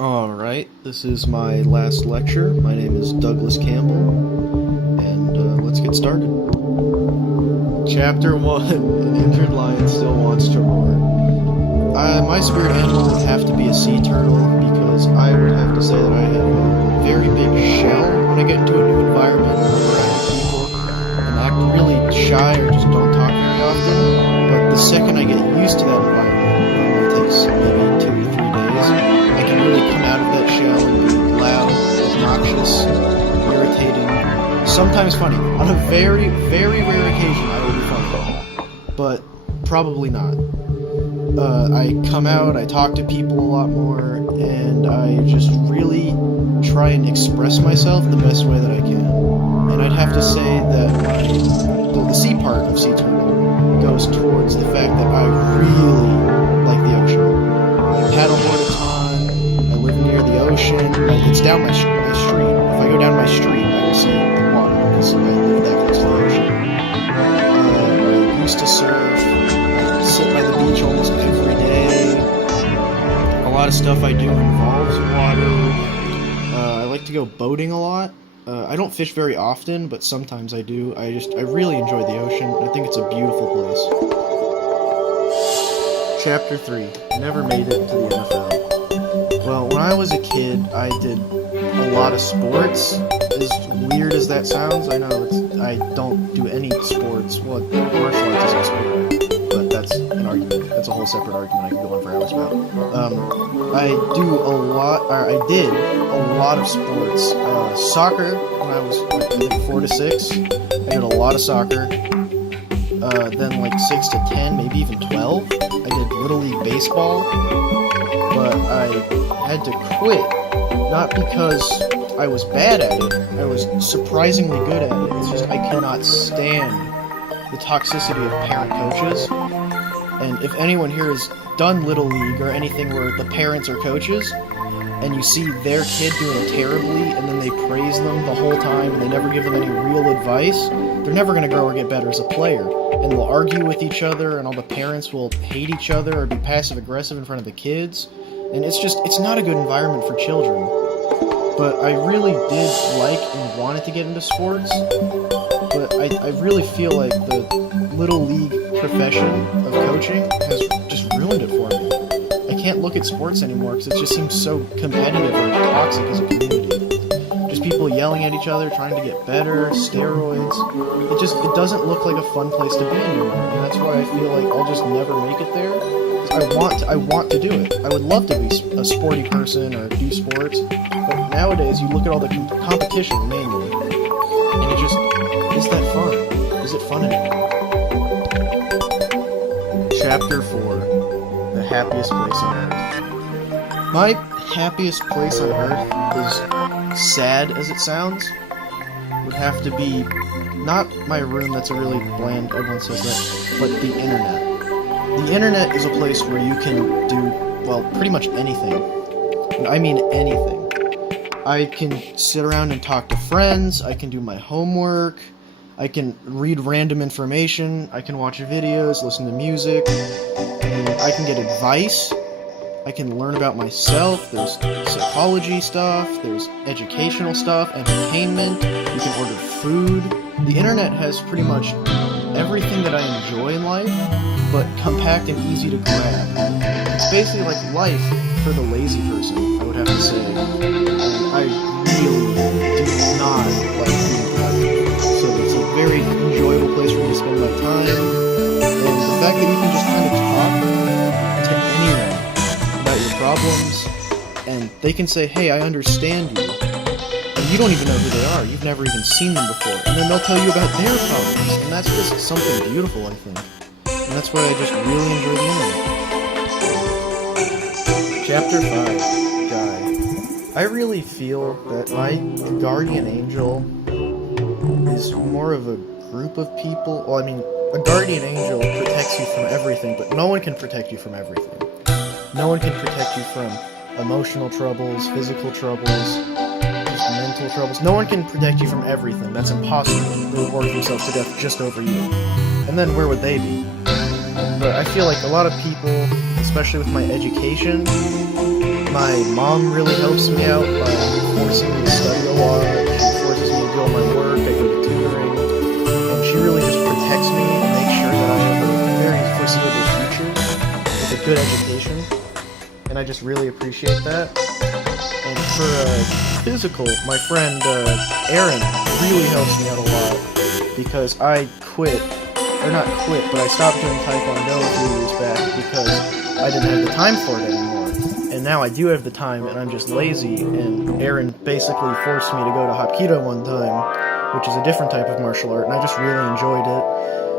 Alright, this is my last lecture. My name is Douglas Campbell, and let's get started. Chapter 1, An Injured Lion Still Wants to Roar. My spirit animal would have to be a sea turtle, because I would have to say that I have a very big shell when I get into a new environment around people, and act really shy or just don't talk very often. But the second I get used to that environment, normally takes maybe 2 to 3 days, I can really come out of that shell and be loud, obnoxious, irritating, sometimes funny. On a very, very rare occasion, I will be funny, but probably not. I come out, I talk to people a lot more, and I just really try and express myself the best way that I can. And I'd have to say that the C part of Sea Turtle goes towards the fact that I really like the ocean. I paddleboard a ton, I live near the ocean, it's down my street. If I go down my street, I can see the water, because I live that close to the ocean. I used to surf, I sit by the beach almost every day. A lot of stuff I do involves water. I like to go boating a lot. I don't fish very often, but sometimes I do. I really enjoy the ocean. I think it's a beautiful place. Chapter 3. Never made it into the NFL. Well, when I was a kid, I did a lot of sports. As weird as that sounds, I know I don't do any sports. Well, martial arts is a sport, but that's an argument. That's a whole separate argument I could go on for hours about. I did a lot of sports. Soccer, when I was like 4 to 6, I did a lot of soccer. Then like 6 to 10, maybe even 12, I did Little League Baseball, but I had to quit, not because I was bad at it, I was surprisingly good at it. It's just I cannot stand the toxicity of parent coaches. And if anyone here has done Little League or anything where the parents are coaches, and you see their kid doing terribly, and then they praise them the whole time, and they never give them any real advice, they're never going to grow or get better as a player. And they'll argue with each other, and all the parents will hate each other or be passive-aggressive in front of the kids. And it's not a good environment for children. But I really did like and wanted to get into sports, but I really feel like the Little League profession of coaching has just ruined it for me. I can't look at sports anymore because it just seems so competitive or toxic as a community. Just people yelling at each other, trying to get better, steroids. It doesn't look like a fun place to be anymore, and that's why I feel like I'll just never make it there. I want to do it. I would love to be a sporty person or do sports, but nowadays you look at all the competition mainly, and is that fun? Is it fun anymore? Chapter 4. The happiest place on earth. My happiest place on earth is, sad as it sounds, would have to be not my room, that's a really bland, everyone says that, but the internet. The internet is a place where you can do, well, pretty much anything. And I mean anything. I can sit around and talk to friends, I can do my homework, I can read random information, I can watch videos, listen to music, and I can get advice, I can learn about myself, there's psychology stuff, there's educational stuff, entertainment, you can order food. The internet has pretty much everything that I enjoy in life, but compact and easy to grab. It's basically like life for the lazy person, I would have to say. And I really do not like being productive. So it's a very enjoyable place for me to spend my time. And the fact that you can just kind of talk to anyone about your problems, and they can say, hey, I understand you. And you don't even know who they are. You've never even seen them before. And then they'll tell you about their problems. And that's just something beautiful, I think. And that's why I just really enjoy the internet. Chapter 5. Guy. I really feel that my guardian angel is more of a group of people. Well, I mean, a guardian angel protects you from everything, but no one can protect you from everything. No one can protect you from emotional troubles, physical troubles, just mental troubles. No one can protect you from everything. That's impossible. They would work themselves to death just over you. And then where would they be? But I feel like a lot of people, especially with my education, My mom really helps me out by forcing me to study a lot. She forces me to do all my work, I go to tutoring, and she really just protects me and makes sure that I have a very foreseeable future with a good education, and I just really appreciate that. And for physical, my friend Aaron really helps me out a lot, because I quit, or not quit, but I stopped doing Taekwondo a few years back because I didn't have the time for it anymore. And now I do have the time, and I'm just lazy, and Aaron basically forced me to go to Hapkido one time, which is a different type of martial art, and I just really enjoyed it,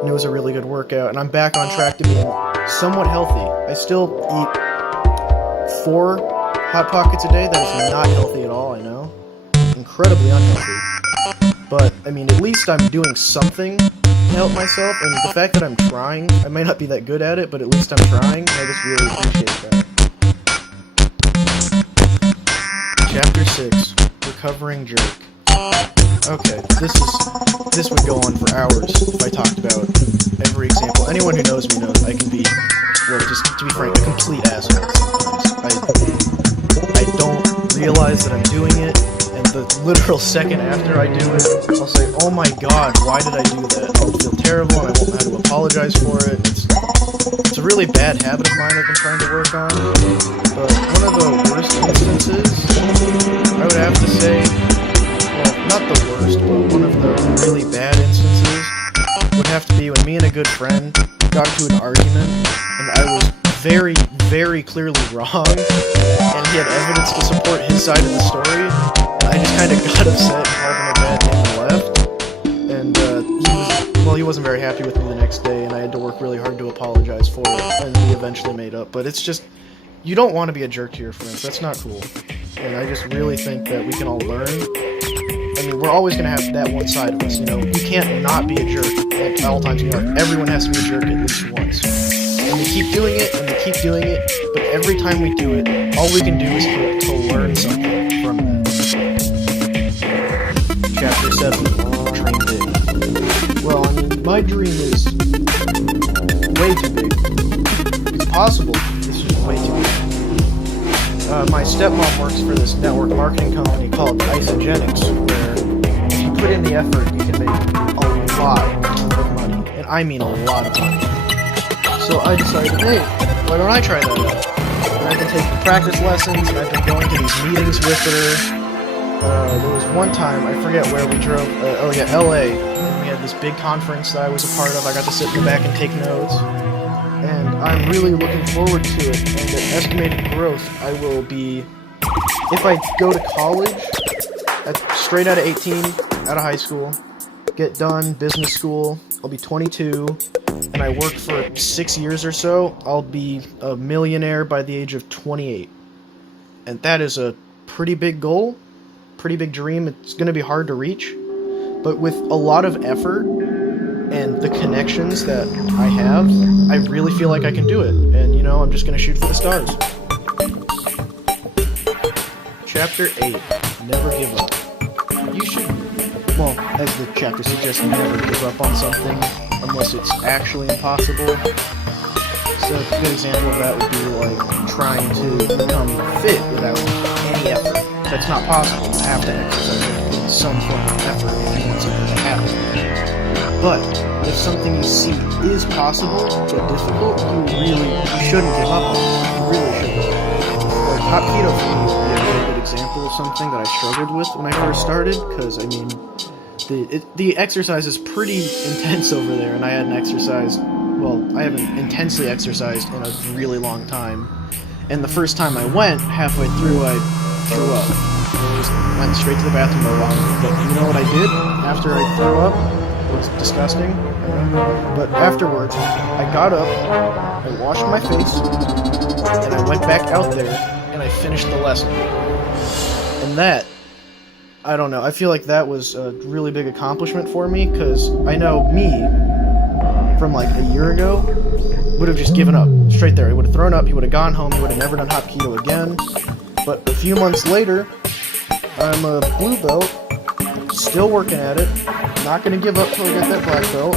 and it was a really good workout, and I'm back on track to being somewhat healthy. I still eat 4 Hot Pockets a day. That is not healthy at all, I know. Incredibly unhealthy. But, I mean, at least I'm doing something to help myself, and the fact that I'm trying, I may not be that good at it, but at least I'm trying, and I just really appreciate that. Chapter 6, Recovering Jerk. Okay, this would go on for hours if I talked about every example. Anyone who knows me knows I can be, well, just to be frank, a complete asshole sometimes. I don't realize that I'm doing it, and the literal second after I do it, I'll say, oh my god, why did I do that? And I'll feel terrible, and I won't know how to apologize for it. It's a really bad habit of mine I've been trying to work on, but one of the worst instances, I would have to say, well, not the worst, but one of the really bad instances would have to be when me and a good friend got into an argument, and I was very, very clearly wrong, and he had evidence to support his side of the story, and I just kind of got upset and called him a bad name and left, and he wasn't very happy with me the next day, and I had to work really hard to apologize for it, and we eventually made up. But it's just, you don't want to be a jerk to your friends. That's not cool. And I just really think that we can all learn. I mean, we're always going to have that one side of us, you know? You can't not be a jerk at all times. You know, everyone has to be a jerk at least once. And we keep doing it, and we keep doing it, but every time we do it, all we can do is to learn something from that. Chapter 7, Dream Big. Well, I mean, my dream is way too big. It's possible, it's just way too big. My stepmom works for this network marketing company called Isogenics, where if you put in the effort, you can make a lot of money. And I mean a lot of money. So I decided, hey, why don't I try that out? And I've been taking practice lessons, and I've been going to these meetings with her. There was one time, I forget where we drove, LA, and we had this big conference that I was a part of. I got to sit in the back and take notes, and I'm really looking forward to it, and at estimated growth, I will be, if I go to college, straight out of 18, out of high school, get done, business school, I'll be 22, and I work for 6 years or so, I'll be a millionaire by the age of 28, and that is a pretty big goal. Pretty big dream. It's going to be hard to reach, but with a lot of effort and the connections that I have, I really feel like I can do it, and you know, I'm just going to shoot for the stars. Chapter 8, Never Give Up. You should, well, as the chapter suggests, never give up on something unless it's actually impossible. So a good example of that would be like trying to become fit without any effort. That's not possible. You have to exercise in some form of effort if you want something to happen. But if something you see is possible but difficult, you shouldn't give up on it. You really shouldn't. Like Hapkido for me would be a very good example of something that I struggled with when I first started, because I mean, the exercise is pretty intense over there, and I hadn't exercised. Well, I haven't intensely exercised in a really long time. And the first time I went, halfway through, I threw up. I just went straight to the bathroom for a while. But you know what I did after I threw up? It was disgusting. But afterwards, I got up, I washed my face, and I went back out there, and I finished the lesson. And that, I don't know, I feel like that was a really big accomplishment for me, because I know me, from like a year ago, would have just given up straight there. He would have thrown up, he would have gone home, he would have never done Hapkido again. But a few months later, I'm a blue belt, still working at it, not going to give up till I get that black belt.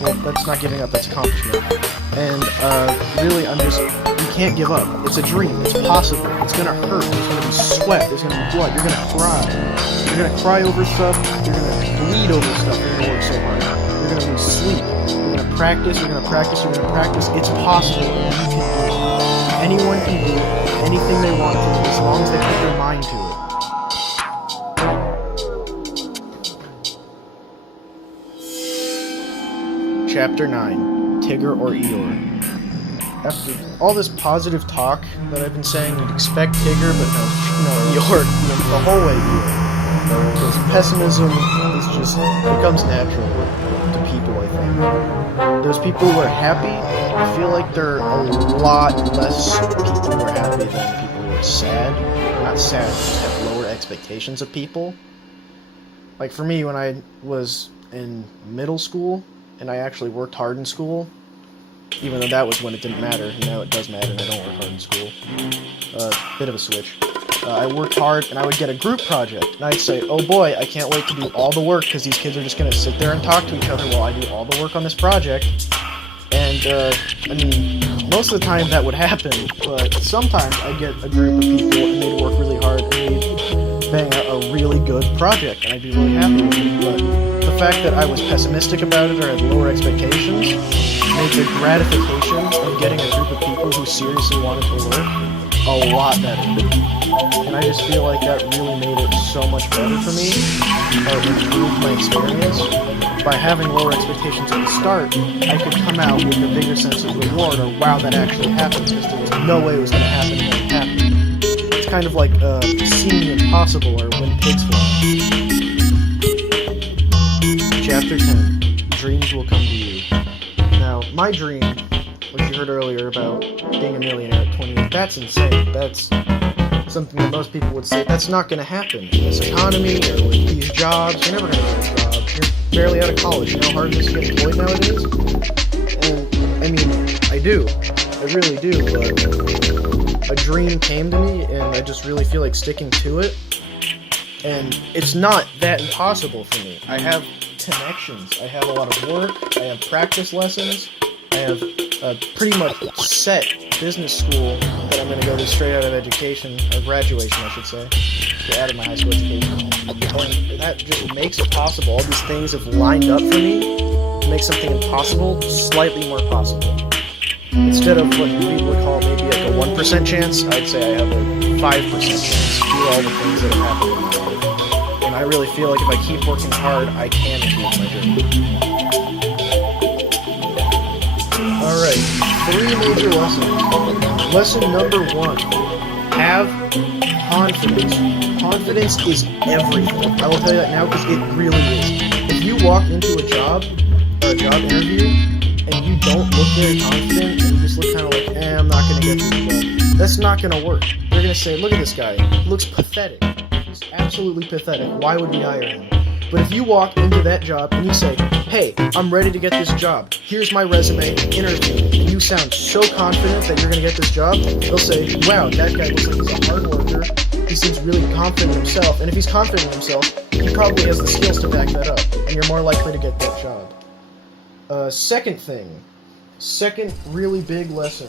Well, that's not giving up, that's accomplishment. And really, you can't give up. It's a dream. It's possible. It's gonna hurt. There's gonna be sweat. There's gonna be blood. You're gonna cry. You're gonna cry over stuff. You're gonna bleed over stuff. You're gonna work so hard. You're gonna lose sleep. You're gonna practice. You're gonna practice. You're gonna practice. It's possible. You can do it. Anyone can do anything they want to, as long as they put their mind to it. Chapter 9, Tigger or Eeyore. After all this positive talk that I've been saying, you'd expect Tigger, but no, Eeyore, the whole way Eeyore. Because pessimism is just, becomes natural to people, I think. Those people who are happy, I feel like there are a lot less people who are happy than people who are sad. Not sad, just have lower expectations of people. Like for me, when I was in middle school, and I actually worked hard in school, even though that was when it didn't matter. Now it does matter, and I don't work hard in school. Bit of a switch. I worked hard, and I would get a group project, and I'd say, oh boy, I can't wait to do all the work, because these kids are just going to sit there and talk to each other while I do all the work on this project. And, I mean, most of the time that would happen, but sometimes I'd get a group of people, and they'd work really hard, and they'd bang out a really good project, and I'd be really happy with it, but the fact that I was pessimistic about it or had lower expectations made the gratification of getting a group of people who seriously wanted to work a lot better. And I just feel like that really made it so much better for me, or improved my experience. By having lower expectations at the start, I could come out with a bigger sense of reward, or wow, that actually happened, because there was no way it was going to happen when it happened. It's kind of like seeing the impossible, or when pigs fly. Chapter 10, Dreams Will Come to You. Now, my dream, which you heard earlier about being a millionaire at 28, that's insane. That's something that most people would say, that's not going to happen. In this economy, or with these jobs, you're never going to get a job. You're barely out of college. You know how hard it is to get employed nowadays? And, I mean, I do. I really do, but a dream came to me, and I just really feel like sticking to it. And it's not that impossible for me. I have connections. I have a lot of work. I have practice lessons. I have a pretty much set business school that I'm going to go to straight out of education, or graduation, I should say, get out of my high school education. And that just makes it possible. All these things have lined up for me to make something impossible slightly more possible. Instead of what we would call maybe like a 1% chance, I'd say I have a 5% chance to do all the things that have happened in my life. And I really feel like if I keep working hard, I can achieve my dream. Alright, 3 major lessons. Lesson number 1, have confidence. Confidence is everything. I will tell you that now because it really is. If you walk into a job, or a job interview, and you don't look very confident, and you just look kind of like, I'm not going to get this job, that's not going to work. They're going to say, look at this guy, he looks pathetic. He's absolutely pathetic. Why would we hire him? But if you walk into that job and you say, hey, I'm ready to get this job, here's my resume, interview, and you sound so confident that you're going to get this job, they'll say, wow, that guy looks like he's a hard worker, he seems really confident in himself, and if he's confident in himself, he probably has the skills to back that up, and you're more likely to get that job. Second really big lesson,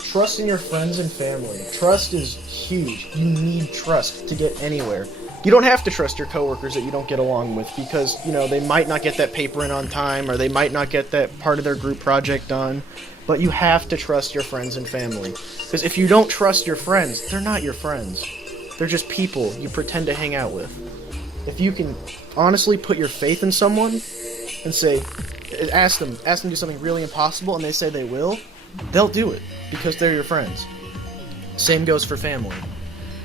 trust in your friends and family. Trust is huge. You need trust to get anywhere. You don't have to trust your coworkers that you don't get along with because, they might not get that paper in on time or they might not get that part of their group project done. But you have to trust your friends and family. Because if you don't trust your friends, they're not your friends. They're just people you pretend to hang out with. If you can honestly put your faith in someone and say, ask them to do something really impossible and they say they will, they'll do it because they're your friends. Same goes for family.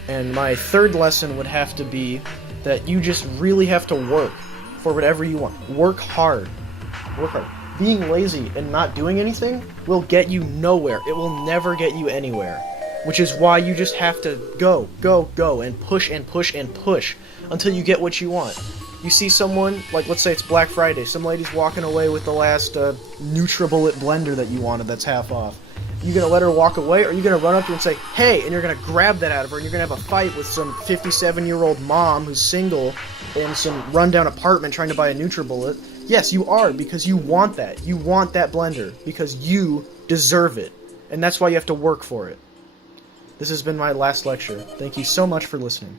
And my third lesson would have to be that you just really have to work for whatever you want. Work hard. Work hard. Being lazy and not doing anything will get you nowhere. It will never get you anywhere. Which is why you just have to go, and push and push and push until you get what you want. You see someone, like let's say it's Black Friday, some lady's walking away with the last NutriBullet blender that you wanted that's half off. You gonna let her walk away, or are you gonna run up to her and say, hey, and you're gonna grab that out of her, and you're gonna have a fight with some 57-year-old mom who's single in some rundown apartment trying to buy a NutriBullet? Yes, you are, because you want that. You want that blender, because you deserve it. And that's why you have to work for it. This has been my last lecture. Thank you so much for listening.